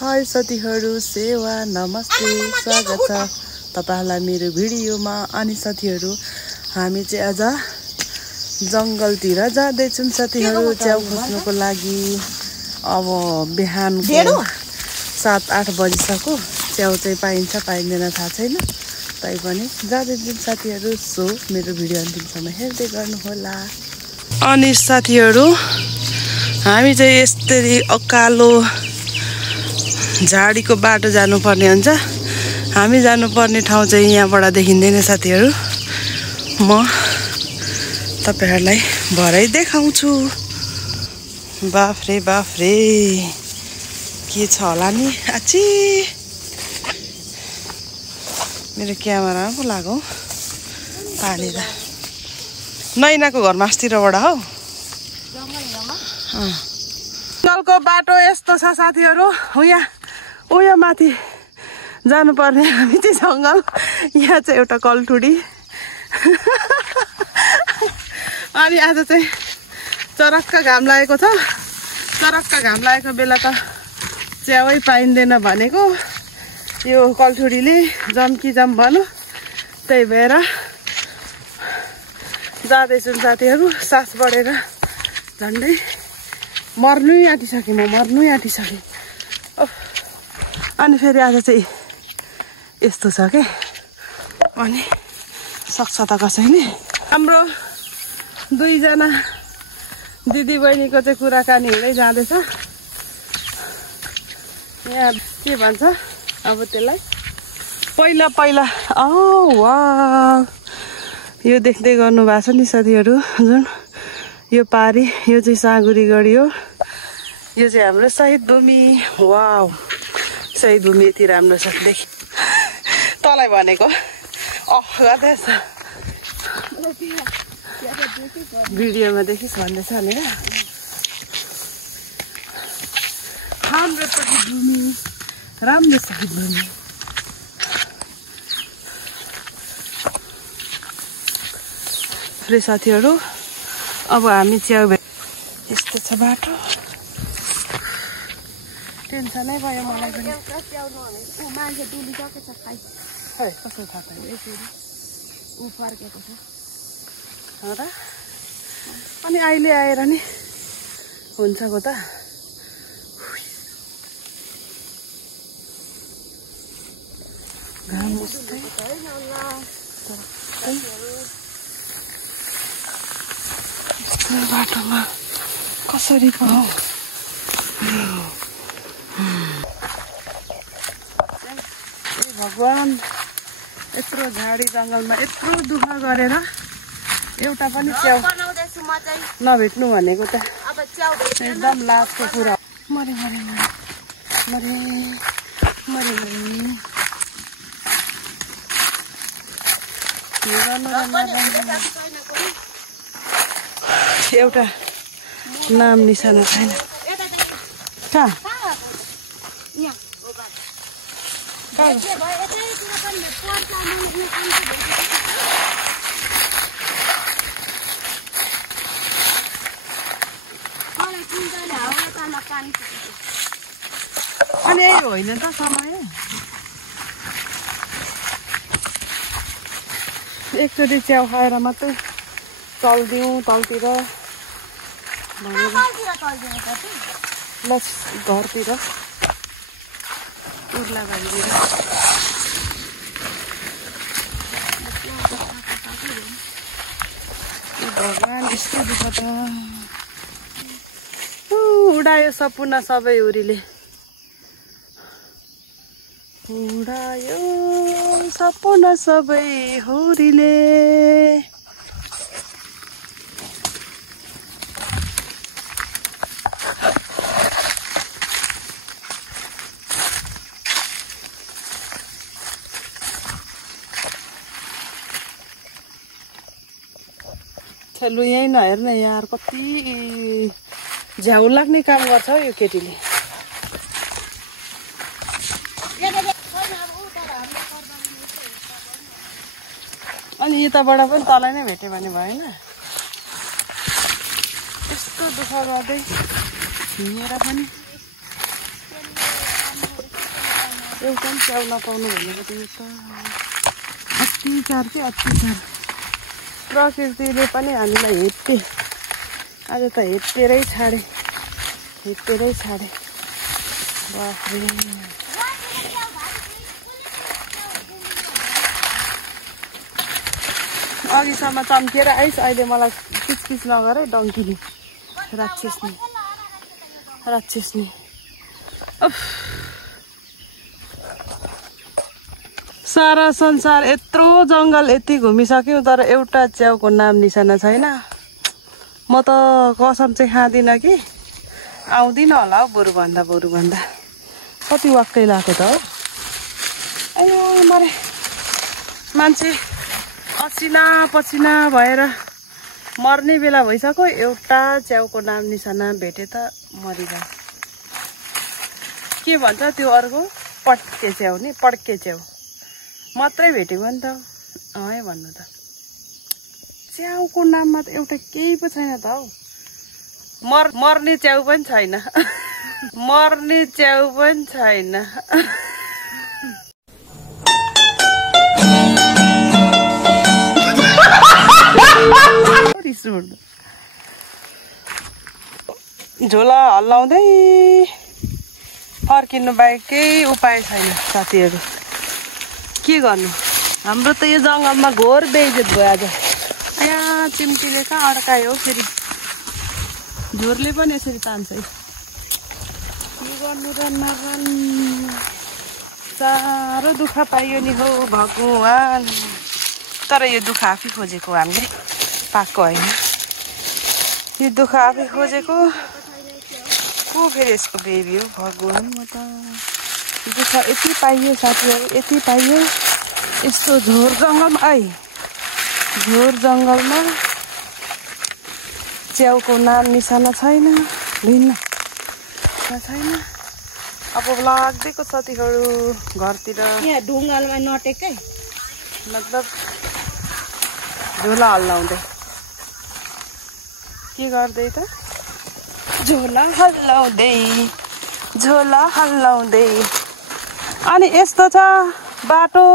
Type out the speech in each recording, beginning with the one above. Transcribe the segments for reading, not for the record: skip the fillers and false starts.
हाय साथीहरु, सेवा नमस्ते, स्वागत छ तपाईहरुलाई मेरो भिडियोमा। अनि साथीहरु, हामी चाहिँ आज जंगलतिर जाँदै छौं साथीहरु, च्याउ खोज्नको लागि। अब बिहानको 7-8 बजिसक्यो। च्याउ चाहिँ पाइन्छ पाइँदैन थाहा छैन, तैपनि जाँदै छौं साथीहरु। सो मेरो भिडियो अन्तिमसम्म हेर्दै गर्नु होला। अनि साथीहरु, हामी चाहिँ यस्तरी अकालो झाडीको बाटो जानुपर्ने हुन्छ। हामी जानुपर्ने ठाउँ चाहिँ यहाँबाट देखिँदैन साथीहरु। म तपाईहरुलाई भरै देखाउँछु। बाफरे बाफरे के छ होला नि। आची मेरो क्यामेरा पो लाग्यो पानी त। नैनाको घरमा अस्तिरबाट हौ। जंगलको बाटो यस्तो छ साथीहरु। उयो माथि जानुपर्ने हामी चाहिँ जंगल। यहाँ चाहिँ एउटा कलठुडी। अनि आज चाहिँ चरक्क घाम लागेको छ। चरक्क घाम लागेको बेला त च्याउै पाइँदैन भनेको यो कलठुडीले जम्की जम भन्यो। त्यही भएर जाँदैछौँ साथीहरु। सास बढेर झन्डै मर्नै आँटिसकेँ। म मर्नै आँटिसकेँ। अनि फेरि आज चाहिँ यस्तो छ के। अनि सक्छ त कसैले। हाम्रो दुईजना दिदी बहिनीको चाहिँ कुराकानी हुँदै जाँदैछ। यहाँ के भन्छ अब त्यसलाई, पहिला पहिला वाह, यो देख्दै गर्नु भएको छ नि साथीहरु। जुन यो पारी, यो चाहिँ साँगुरी गढी हो। यो चाहिँ हाम्रो शहीद भूमि। वाउ, शहीद भूमि यति राम्रो छ। देखि तँलाई भनेको गर्दैछ। भिडियोमा देखिस् भन्दैछ नि। हाम्रो शहीद भूमि, राम्रो शहीद भूमि। साथीहरु, अब हामी च्याउ यस्तो छ बाटो। टेन्सनै भयो मलाई पनि। मान्छे डुलिसकेछ खै कसो थाहा छैन। यसरी ऊ फर्केको छ हो र। अनि अहिले आएर नि हुन्छको त। घाम उस्तै बाटोमा कसरी पो हो। भगवान, यत्रो झाडी जंगलमा यत्रो दुःख गरेर एउटा पनि च्याउ नभेट्नु भनेको त एकदम लाजको कुरा। मरे मरे मरे मरे एउटा नाम निशाना छैन। कहाँ अनि यही होइन त समय। एकचोटि च्याउ खाएर मात्रै चल्दिउँ तलतिर ल, घरतिर उर्लाबारीतिर। भगवान, यस्तो दुःख त। उडायो सपना सबै हुरीले, उडायो सपना सबै हुरीले। लु यहीँ नहेर्ने यार, कति झ्याउ लाग्ने काम गर्छ यो केटीले। अनि यताबाट पनि तँलाई नै भेट्यो भने भएन। यस्तो दुःख गर्दै हिँडेर पनि एउटा पनि च्याउ नपाउनु भनेको त यो त अत्याचार चाहिँ अत्याचार। प्रकृतिले पनि हामीलाई हेप्टे, आज त हेप्टेरै छाडे। बाफ्रे अघिसम्म चम्किएर आइस, अहिले मलाई किचकिच नगर है डङ्कीले। राक्षस नि सारा संसार यत्रो जङ्गल यति घुमिसक्यौँ तर एउटा च्याउको नाम निशाना छैन। म त कसम चाहिँ खाँदिनँ कि आउँदिनँ होला हौ। बरुभन्दा कति वाक्कै लाग्यो त हौ। अयो मरे मान्छे असिना पसिना भएर मर्ने बेला भइसक्यो, एउटा च्याउको नाम निशाना भेटे त मरिगयो। के भन्छ त्यो अर्को पड्के च्याउ नि, पड्के च्याउ मात्रै भेटेको नि त। भन्नु त च्याउको नाममा त एउटा केही पो छैन त हौ। मर्ने च्याउ पनि छैन। मर्ने च्याउ पनि छैन। झोला हल्लाउँदै फर्किनु बाहेक केही उपाय छैन साथीहरू। के गर्नु, हाम्रो त यो जङ्गलमा घोर बेइज्जत भयो आज। यहाँ चिम्टीले कहाँ अड्कायो फेरि, झोरले पनि यसरी तान्छ। के गर्नु र नगर्न, साह्रो दुःख पाइयो नि हो भगवान। तर यो दुःख आफै खोजेको, हामीले पाएको होइन। यो दुःख आफै खोजेको, को फेरि यसको बेबी हो भगवान। म त दुःख यति पाइयो साथीहरू, यति पाइयो। यस्तो झोर जङ्गलमा च्याउको नाम निशाना छैन, छैन। अब लाग्दैको साथीहरू घरतिर यहाँ ढुङ्गालमा नटेकै मतलब झोला हल्लाउँदै। के गर्दै त झोला हल्लाउँदै। अनि यस्तो छ बाटो,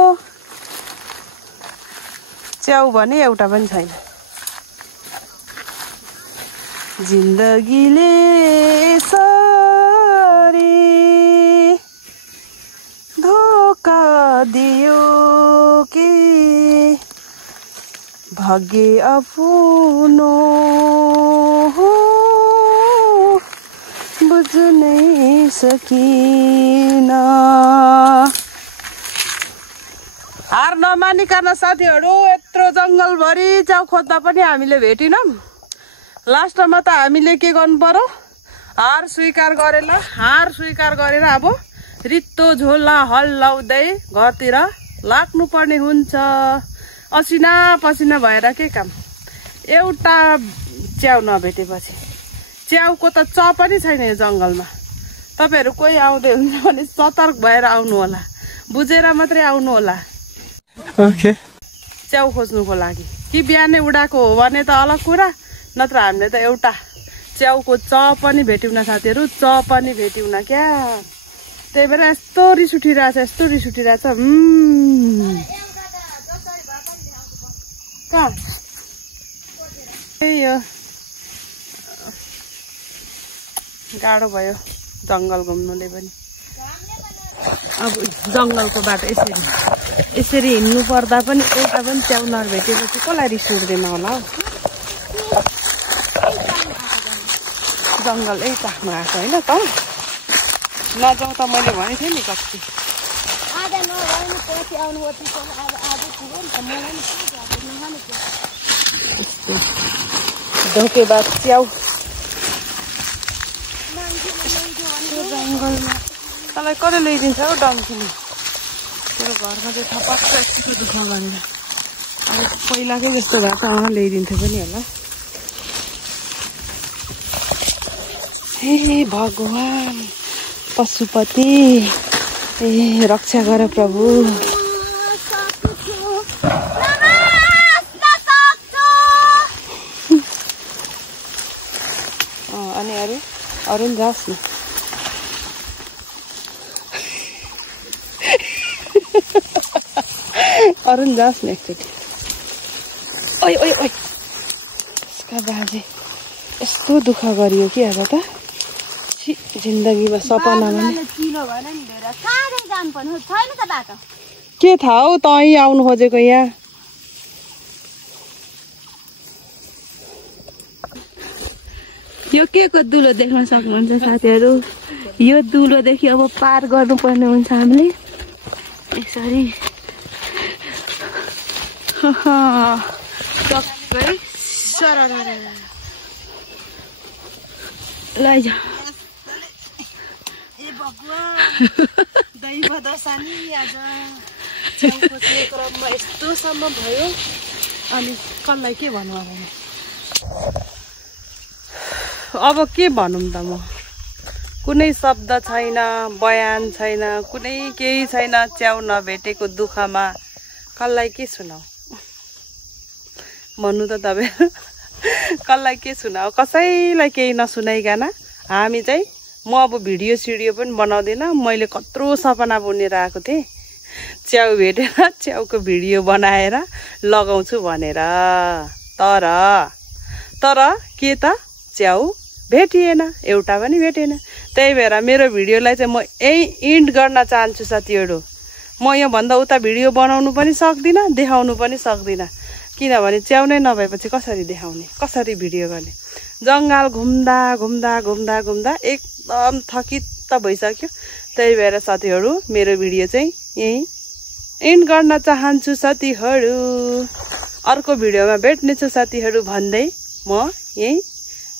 च्याउ भने एउटा पनि छैन। जिन्दगीले यसरी धोका दियो कि भाग्य अपुनो बुझ्नै सकिन। हार नमानिकन साथीहरू, यत्रो जङ्गलभरि च्याउ खोज्दा पनि हामीले भेटिनौँ। लास्टमा त हामीले के गर्नु पर्यो, हार स्वीकार गरेर अब रित्तो झोला हल्लाउँदै घरतिर लाग्नु पर्ने हुन्छ। असिना पसिना भएर के काम। एउटा च्याउ नभेटेपछि, च्याउको त च पनि छैन यो जङ्गलमा। तपाईँहरू कोही आउँदै हुन्छ भने सतर्क भएर आउनु होला, बुझेर मात्रै आउनु होला। च्याउ खोज्नुको लागि कि बिहानै उडाएको हो भने त अलग कुरा, नत्र हामीले त एउटा च्याउको च पनि भेट्यौँ साथीहरू, च पनि भेट्यौँ क्या। त्यही भएर यस्तो रिस उठिरहेछ। कहाँ यो गाह्रो भयो जङ्गल घुम्नुले पनि। अब जङ्गलको बाटो यसरी हिँड्नु पर्दा पनि एउटा पनि च्याउ नभेटेपछि कसलाई रिस उठ्दैन होला हौ। जङ्गल काखमा आएको होइन त, नजाउँ त मैले भनेको थिएँ नि कति। धोकेबाज च्याउ जङ्गलमा तँलाई कसले ल्याइदिन्छ हौ डङ्किनी। तेरो घरमा चाहिँ थपक्क यतिको दुःख गरेर अब पहिलाकै जस्तो भए त ल्याइदिन्थ्यो पनि होला। हे भगवान पशुपति, ए रक्षा गर प्रभु। अनि अरू नि जास् न। अरू नि जाओस् न एकचोटि। ओइ ओइ ओइ यसका बाजे यस्तो दुःख गरियो कि आज त जिन्दगीमा सपनामा के थाहा हौ तँ आउनु खोजेको यहाँ। यो के को दुलो देख्न सक्नुहुन्छ साथीहरू। यो दुलोदेखि अब पार गर्नुपर्ने हुन्छ हामीले यसरी टक्कै सरर लैजा। ए भगवान दैव दशानी आज च्याउको चाहिँ क्रममा यस्तोसम्म भयो। अनि कसलाई के भन्नु अब के भनौँ त म। कुनै शब्द छैन, बयान छैन, कुनै केही छैन। च्याउ नभेटेको दुःखमा कसलाई के सुनाऊ भन्नु त तपाईँ। कसलाई के सुनाऊ, कसैलाई केही नसुनाइकन हामी चाहिँ म अब भिडियो सिडियो पनि बनाउँदिनँ। मैले कत्रो सपना बुनेर आएको थिएँ च्याउ भेटेर च्याउको भिडियो बनाएर लगाउँछु भनेर। तर के त च्याउ भेटिएन, एउटा पनि भेटेन। त्यही भएर मेरो भिडियोलाई चाहिँ म यही इन्ड गर्न चाहन्छु साथीहरू। म योभन्दा उता भिडियो बनाउनु पनि सक्दिनँ, देखाउनु पनि सक्दिनँ। किनभने च्याउ नै नभएपछि कसरी देखाउने, कसरी भिडियो गर्ने। जङ्गल घुम्दा घुम्दा घुम्दा घुम्दा एकदम थकित भइसक्यो। त्यही भएर साथीहरू मेरो भिडियो चाहिँ यही इन्ड गर्न चाहन्छु साथीहरू। अर्को भिडियोमा भेट्नेछु साथीहरू भन्दै म यही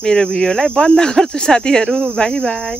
मेरो भिडियोलाई बन्द गर्छु साथीहरू। By by.